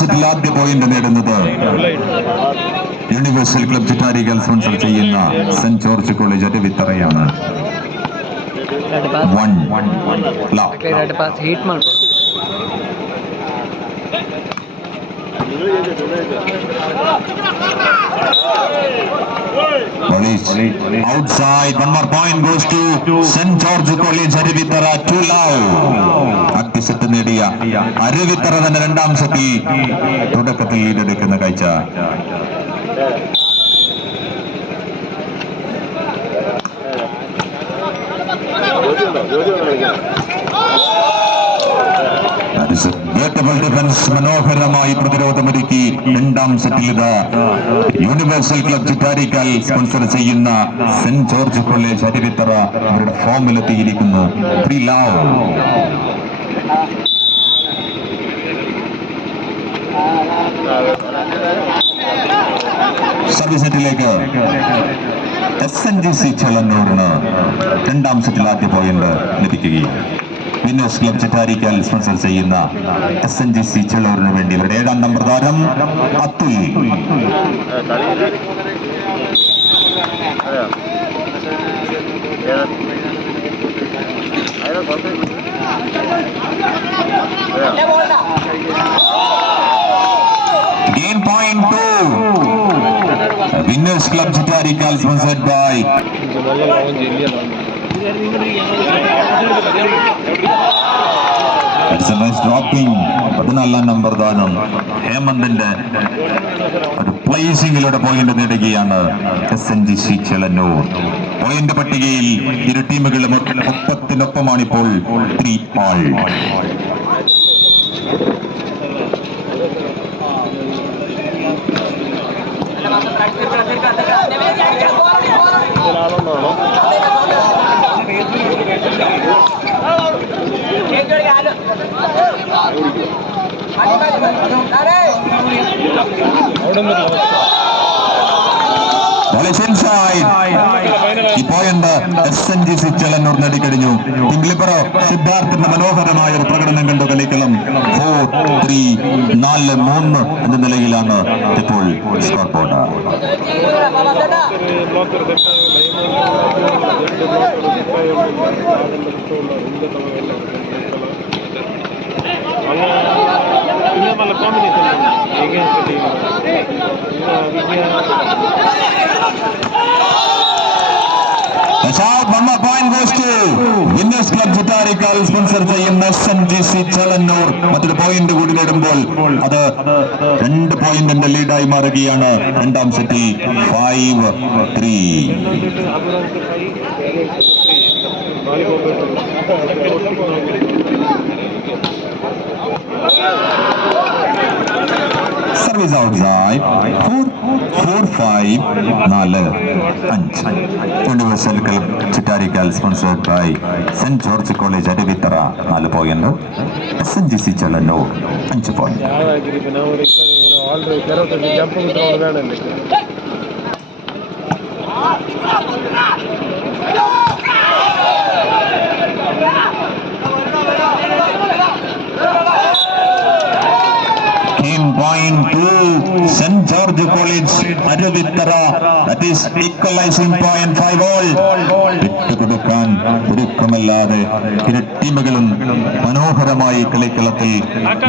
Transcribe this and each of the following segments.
സെറ്റിൽ ആദ്യ പോയിന്റ് നേടുന്നത് universal club Chittarikkal sponsor ചെയ്യുന്ന സെന്റ് ജോർജ് കോളേജ് അരുവിത്തറയാണ്. Outside, one more point goes to St. George College Aruvithara to love. ആദ്യ set നേടിയ അരുവിത്തറ തന്നെ രണ്ടാം സെറ്റിൽ തുടക്കത്തിൽ ലീഡെടുക്കുന്ന കാഴ്ച. മനോഹരമായി പ്രതിരോധമൊരുക്കി രണ്ടാം സെറ്റിൽ ഇത് യൂണിവേഴ്സൽ ക്ലബ് ചിറ്റാരിക്കാൽ സ്പോൺസർ ചെയ്യുന്ന സെന്റ് ജോർജ് കോളേജ് അരുവിത്തറ അവരുടെ ഫോമിലെത്തിയിരിക്കുന്നു. സർവീസ് സെറ്റിലേക്ക് SNGC ചെളന്നൂരിന് രണ്ടാം സെറ്റിൽ ആദ്യ പോയിന്റ് ലഭിക്കുകയും വിന്നേഴ്സ് ക്ലബ് ചിറ്റാരിക്കാൽ സ്പോൺസർ ചെയ്യുന്ന SNGC ചെളൂരിന് വേണ്ടി ഇവരുടെ 7ാം നമ്പർ താരം Atul. Gain point 2. Winners Club Chitarikal sponsored by It's a nice dropping. 14ാം number താരം ഹേമന്തിന്റെ ഒരു പ്ലേസിംഗിലൂടെ പോയിന്റ് നേടുകയാണ് SNGC ചെളന്നൂർ. പോയിന്റ് പട്ടികയിൽ ഇരു ടീമുകളും 30-നൊപ്പമാണിപ്പോൾ 3 all. ഈ പോയിന്റ് SNGC ചെളന്നൂർ നേടിക്കഴിഞ്ഞു. ഇംഗ്ലിപ്പറോ സിദ്ധാർത്ഥിന്റെ മനോഹരമായ ഒരു പ്രകടനം കണ്ടു കളിക്കളം. 4-3 എന്ന നിലയിലാണ് ഇപ്പോൾ score board. One more point goes to Winners Club Chitarikal sponsor ചെയ്യുന്ന SNGC ചെളന്നൂർ. മറ്റൊരു പോയിന്റ് കൂടി നേടുമ്പോൾ അത് 2 പോയിന്റിന്റെ ലീഡായി മാറുകയാണ് രണ്ടാം സെറ്റിൽ 5-3. Service outside 4-5 Universal Club Chitarikal sponsored by St. George College Aruvithara 4 point. SNGC ചെളന്നൂർ 5 point. Point 2 St. George College Aruvithara, that is equalizing point 5 all. വിട്ടുകൊടുക്കാൻ ഒരുക്കമല്ലാതെ ഇരു ടീമുകളും മനോഹരമായി കളിക്കളത്തിൽ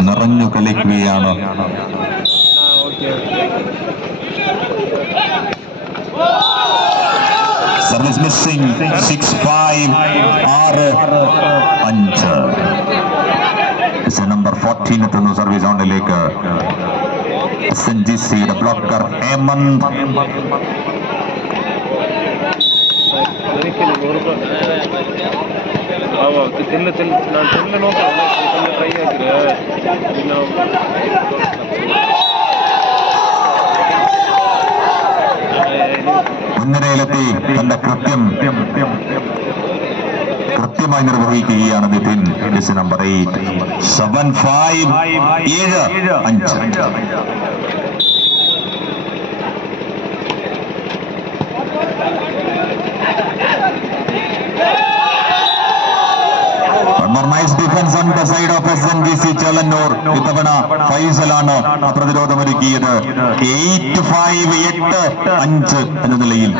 നിറഞ്ഞു കളിക്കുകയാണ്. Service missing 6-5 6-5. നമ്പർ 14 എത്തുന്നു സർവീസ് റൗണ്ടിലേക്ക്. SNGC blocker Hemanth. മുൻനിരയിലെത്തി തന്റെ കൃത്യമായി നിർവഹിക്കുകയാണ് Nithin. Number 8 7-5 7-5. One more nice defense on the side of SNGC Chalannur. ഇത്തവണ ഫൈസലാണ് ആ പ്രതിരോധമൊരുക്കിയത്. 8-5 എന്ന നിലയിൽ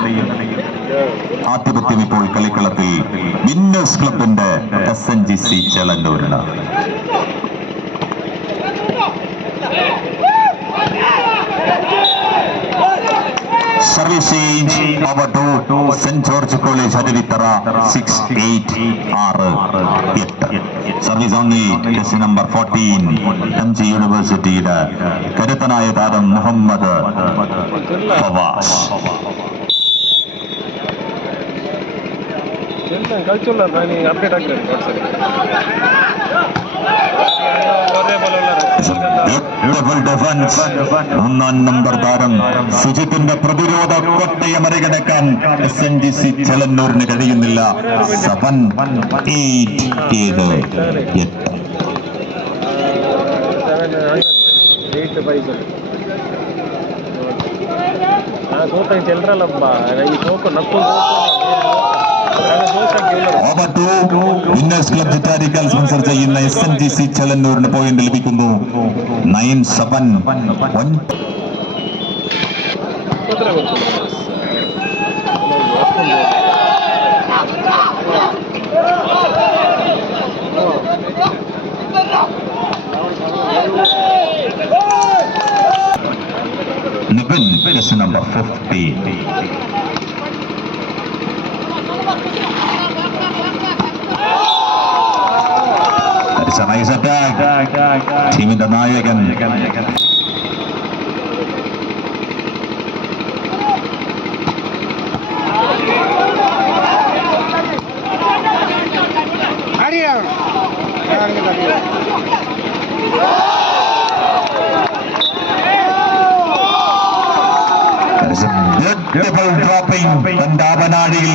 ആധിപത്യം ഇപ്പോൾ കളിക്കളത്തിൽ വിന്നേഴ്സ് ക്ലബിന്റെ SNGC Chalannuriന്. Service change over to St. George College Adivitara 6-8-6-8. Service only jersey number 14 MG University കരുത്തനായ താരം മുഹമ്മദ് ഫവാസ്. ഒന്നാം നമ്പർ താരം സുജിത്തിന്റെ പ്രതിരോധ കോട്ടയെ മറികടക്കാൻ SNGC ചെളന്നൂരിന് കഴിയുന്നില്ല. 7-8. വിന്നേഴ്സ് ക്ലബ് ചിറ്റാരിക്കൽ സ്പോൺസർ ചെയ്യുന്ന SNGC ചെളന്നൂരിന് പോയിന്റ് ലഭിക്കുന്നു. 9-7. Nibin is number 50. It's a nice attack. ടീമിന്റെ നായകൻ ഡ്രോപ്പിംഗ്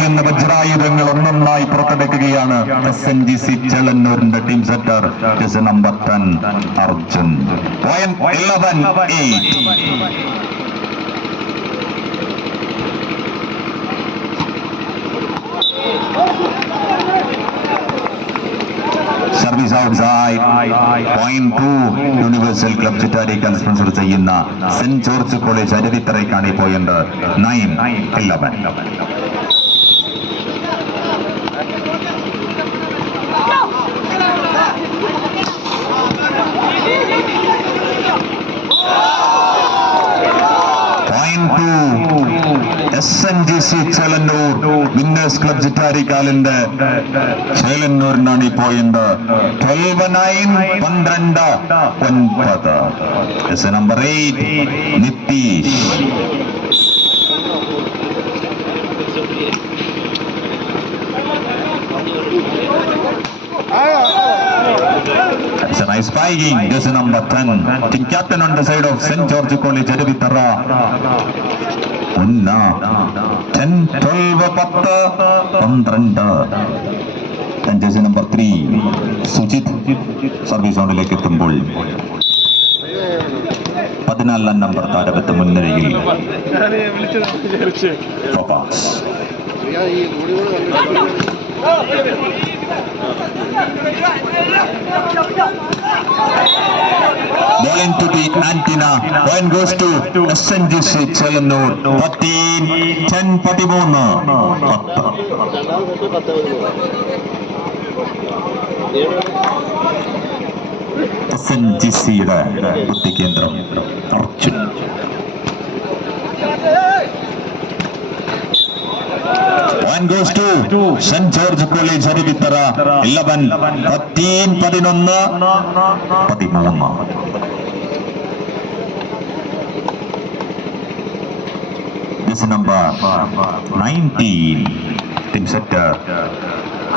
നിന്ന് വജ്രായുധങ്ങൾ ഒന്നൊന്നായി പുറത്തെടുക്കുകയാണ് SNGC ചെളന്നൂരിന്റെ team setter number 10 Arjun. 11-8. Service outside. 2 universal club Chittarikkal sponsor ചെയ്യുന്ന സെന്റ് ജോർജ് കോളേജ് അരുവിത്തറയ്ക്കാണ് ഈ point. 9-11. SNGC Chelannur winners club ചിറ്റാരിക്കാലിന്റെ ചെളന്നൂരിനാണ് ഈ point. 12-9. Number 8 Nitheesh. It's a nice spiking. This is number 10. Team captain on the side of St. George College Adivitara. 10-12-10-12. And jersey number 3 Sujith service റൗണ്ടിലേക്ക് എത്തുമ്പോൾ 14 number താരത്തെ മുൻനിരയിൽ Prabhas. Bowling to the antenna. Point goes to SNGC Chelannur. 13-13. SNGCയുടെ ബുദ്ധികേന്ദ്രം Arjun. One goes to St. George College Adivitara. 11-13. This is number 19. Team setter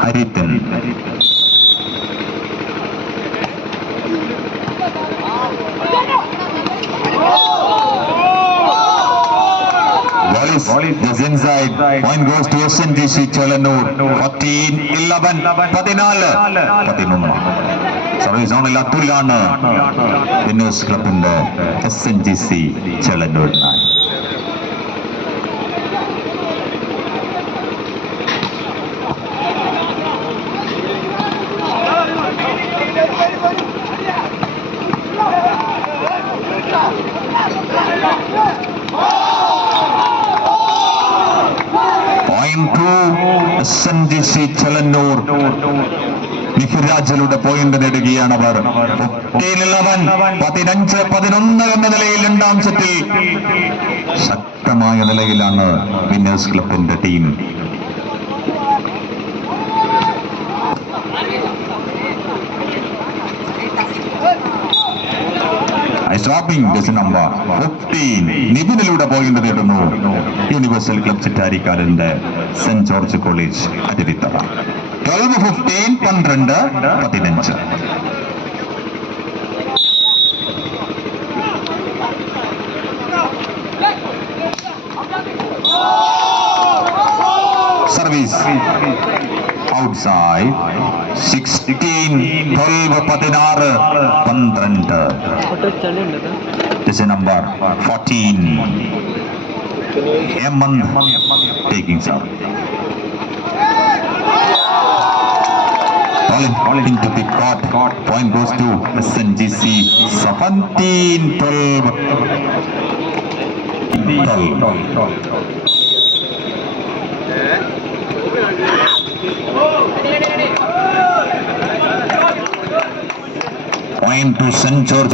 Harithan. This inside. Point goes to SNGC ചെളന്നൂർ. 14-11. Service സോണിൽ അത്തുല്യാണ് winners ക്ലബിന്റെ SNGC ചെളന്നൂരിനായി. SNGC ചെലന്നൂർ നിഖിരാജലുടെ point നേടുകയാണ് അവർ. 15-11 എന്ന നിലയിൽ രണ്ടാം സെറ്റിൽ ശക്തമായ നിലയിലാണ് വിന്നേഴ്സ് ക്ലബിന്റെ ടീം. നമ്പർ 15 നിബിനിലൂടെ പോയിന്റ് നേടുന്നു യൂണിവേഴ്സൽ ക്ലബ് ചിറ്റാരിക്കാലിന്റെ saint George college Aruvithura. 12-15 12-15. Service outside. 16-12 16-12 This is number 14 Hemant taking serve. All into the court. Point goes to SNGC. 17-12 Point to St. George.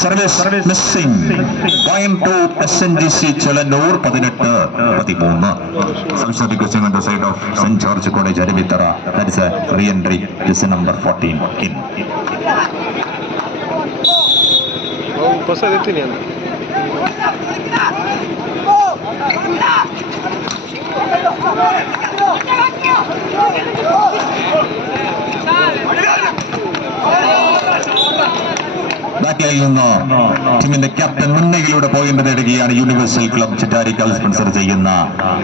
Service missing. Point to SNGC ചെലന്നൂർ 18-13. Substitution on the side of St. George College Arivithara. That is a re-entry. This is number 14 in. ബാക്കിൽ നിന്ന് ടീമിന്റെ captain മുന്നേയിലൂടെ point നേടുകയാണ് universal club Chittarikkal sponsor ചെയ്യുന്ന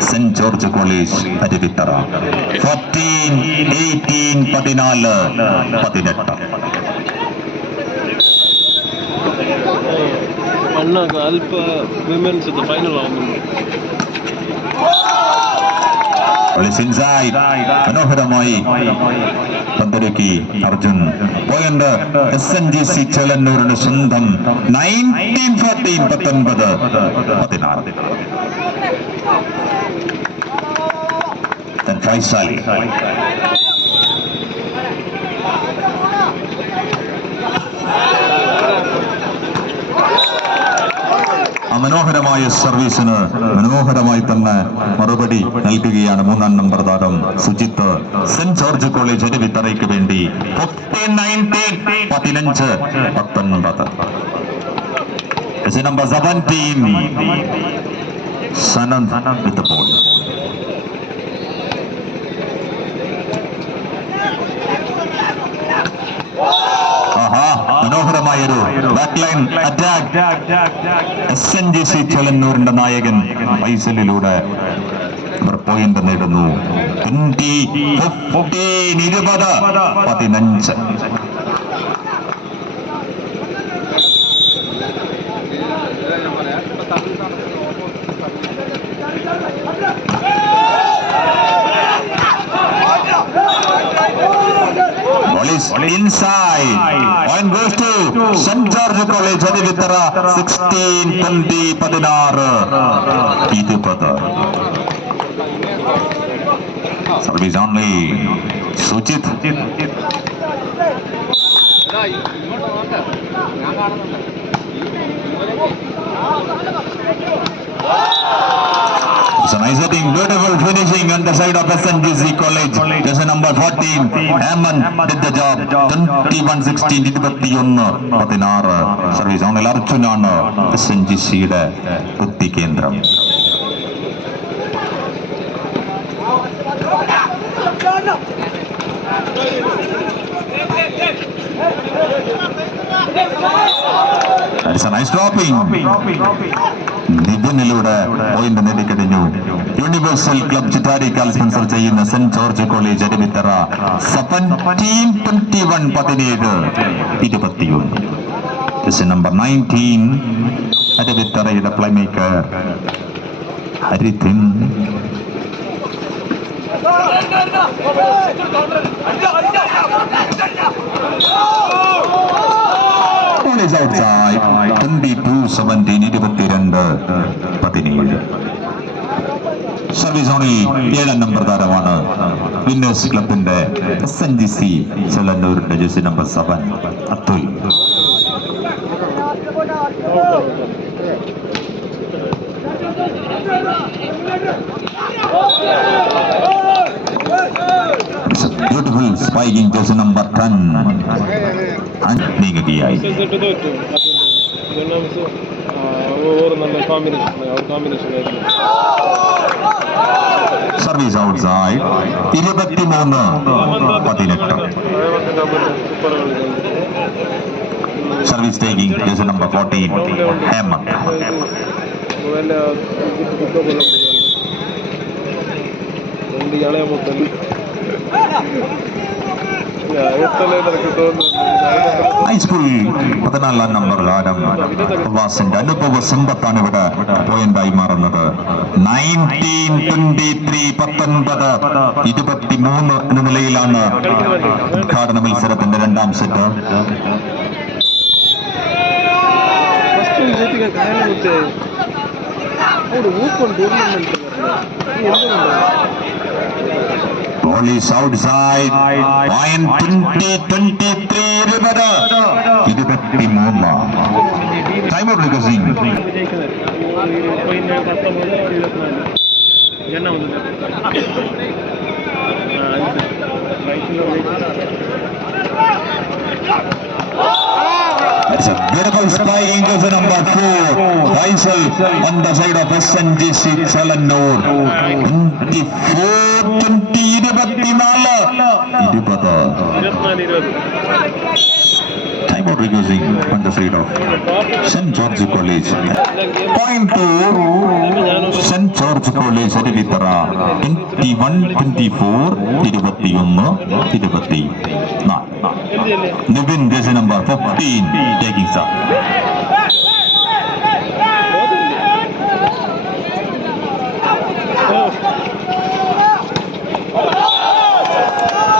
saint George college Aruvithura. 14-18 മനോഹരമായി പന്തരക്കി Arjun. Point SNGC ചെലന്നൂരിന് സ്വന്തം. 19-14 19 ഫൈസാലി മനോഹരമായ സർവീസിന് മനോഹരമായി തന്നെ മറുപടി നൽകുകയാണ് മൂന്നാം നമ്പർ താരം സുജിത്ത്. സെന്റ് ജോർജ് കോളേജ് അരുവിത്തറയ്ക്ക് വേണ്ടി. 15-19 number 17 Sanand with the ball. മനോഹരമായൊരു ബാക്ക്ലൈൻ അറ്റാക്ക്. SNGC ചെലന്നൂരിന്റെ നായകൻ ഫൈസലിലൂടെ അവർ പോയിന്റ് നേടുന്നു. 20-15 inside. Point goes to St. George College Arivithara. 16-20 Service only. Sujit. It's a nice hitting, beautiful finishing on the side of SNGC College. Just a number 14, Hemant did the job. 21-16, 21-16. Service on Arjunana, SNGC Buddhi Kendram. That's a nice dropping. നിതിനിലൂടെ point നേടിക്കഴിഞ്ഞു universal club Chittarikkal sponsor ചെയ്യുന്ന saint George college Aruvithura. 17-21 number 19 അരുവിത്തറയുടെ playmaker Harithin. Service outside 22-17 22-17 service ഓണിൽ 7 number താരമാണ് winners ക്ലബിന്റെ SNGC ചെലന്നൂരിന്റെ jersey number 7 Athul. Beautiful spiking jersey number 10 നീങ്ങുകയായി. Service outside 23-18 service taking jersey number 14 Hemanth. High school 14 number താരം വാസിന്റെ അനുഭവ സമ്പത്താണ് ഇവിടെ പോയിന്റായി മാറുന്നത്. 19-23 എന്ന നിലയിലാണ് ഉദ്ഘാടന മത്സരത്തിന്റെ രണ്ടാം set. Ball is outside. Point 20-23 23. Time out recording. It's a beautiful spiking jersey number 4. Faisal on the side of SNGC Chalannur. 24-20. Time out recording on the side of St. George College. Point to St. George College Adivitara. 21-24. 21-24. Nivin jersey number 15 taking start.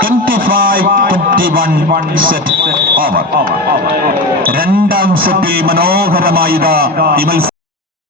25-21 set over. രണ്ടാം സെറ്റിൽ മനോഹരമായ